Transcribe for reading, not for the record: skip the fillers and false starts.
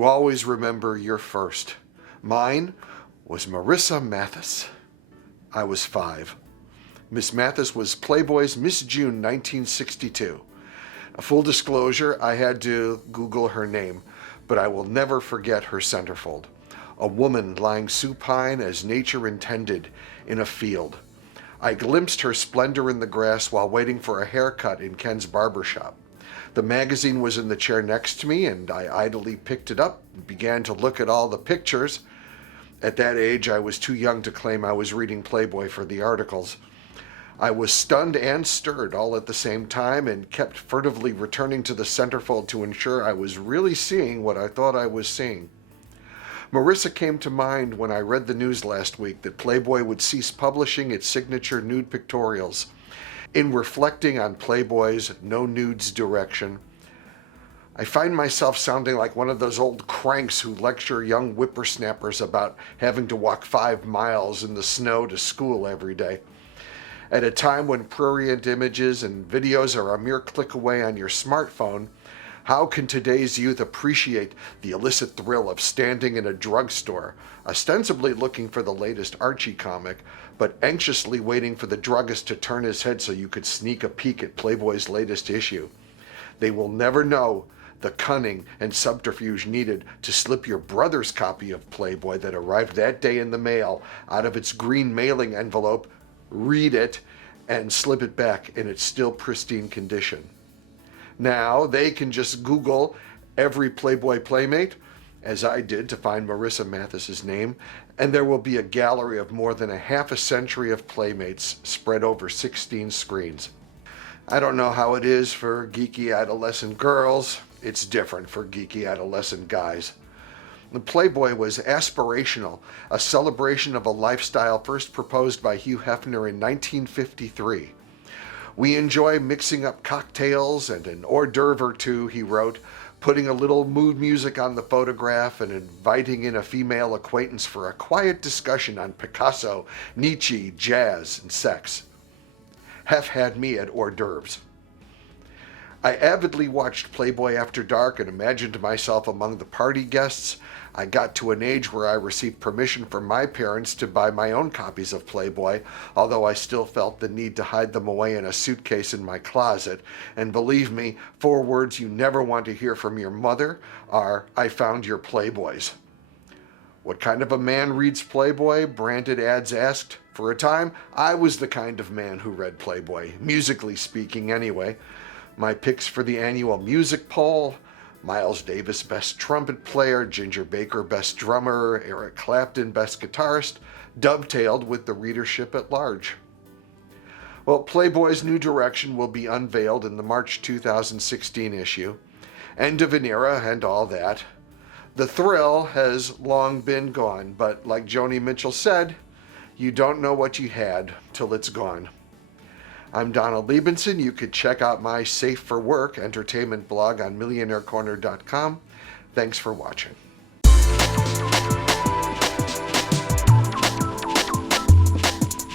you always remember your first. Mine was Marissa Mathes. I was 5. Miss Mathes was Playboy's Miss June 1962. A full disclosure, I had to Google her name, but I will never forget her centerfold. A woman lying supine as nature intended in a field. I glimpsed her splendor in the grass while waiting for a haircut in Ken's barber shop. The magazine was in the chair next to me, and I idly picked it up and began to look at all the pictures. At that age, I was too young to claim I was reading Playboy for the articles. I was stunned and stirred all at the same time and kept furtively returning to the centerfold to ensure I was really seeing what I thought I was seeing. Marissa came to mind when I read the news last week that Playboy would cease publishing its signature nude pictorials. In reflecting on Playboy's no nudes direction, I find myself sounding like one of those old cranks who lecture young whippersnappers about having to walk 5 miles in the snow to school every day. At a time when prurient images and videos are a mere click away on your smartphone, how can today's youth appreciate the illicit thrill of standing in a drugstore, ostensibly looking for the latest Archie comic, but anxiously waiting for the druggist to turn his head so you could sneak a peek at Playboy's latest issue? They will never know the cunning and subterfuge needed to slip your brother's copy of Playboy that arrived that day in the mail out of its green mailing envelope, read it, and slip it back in its still pristine condition. Now they can just Google every Playboy Playmate, as I did to find Marissa Mathes' name, and there will be a gallery of more than a half a century of Playmates spread over 16 screens. I don't know how it is for geeky adolescent girls. It's different for geeky adolescent guys. The Playboy was aspirational, a celebration of a lifestyle first proposed by Hugh Hefner in 1953. We enjoy mixing up cocktails and an hors d'oeuvre or two, he wrote, putting a little mood music on the photograph and inviting in a female acquaintance for a quiet discussion on Picasso, Nietzsche, jazz, and sex. Hef had me at hors d'oeuvres. I avidly watched Playboy After Dark and imagined myself among the party guests. I got to an age where I received permission from my parents to buy my own copies of Playboy, although I still felt the need to hide them away in a suitcase in my closet. And believe me, 4 words you never want to hear from your mother are, "I found your Playboys." What kind of a man reads Playboy? Branded ads asked. For a time, I was the kind of man who read Playboy, musically speaking anyway. My picks for the annual music poll: Miles Davis Best Trumpet Player, Ginger Baker Best Drummer, Eric Clapton Best Guitarist, dovetailed with the readership at large. Well, Playboy's new direction will be unveiled in the March 2016 issue. End of an era and all that. The thrill has long been gone, but like Joni Mitchell said, you don't know what you had till it's gone. I'm Donald Liebenson. You could check out my Safe for Work entertainment blog on millionairecorner.com. Thanks for watching.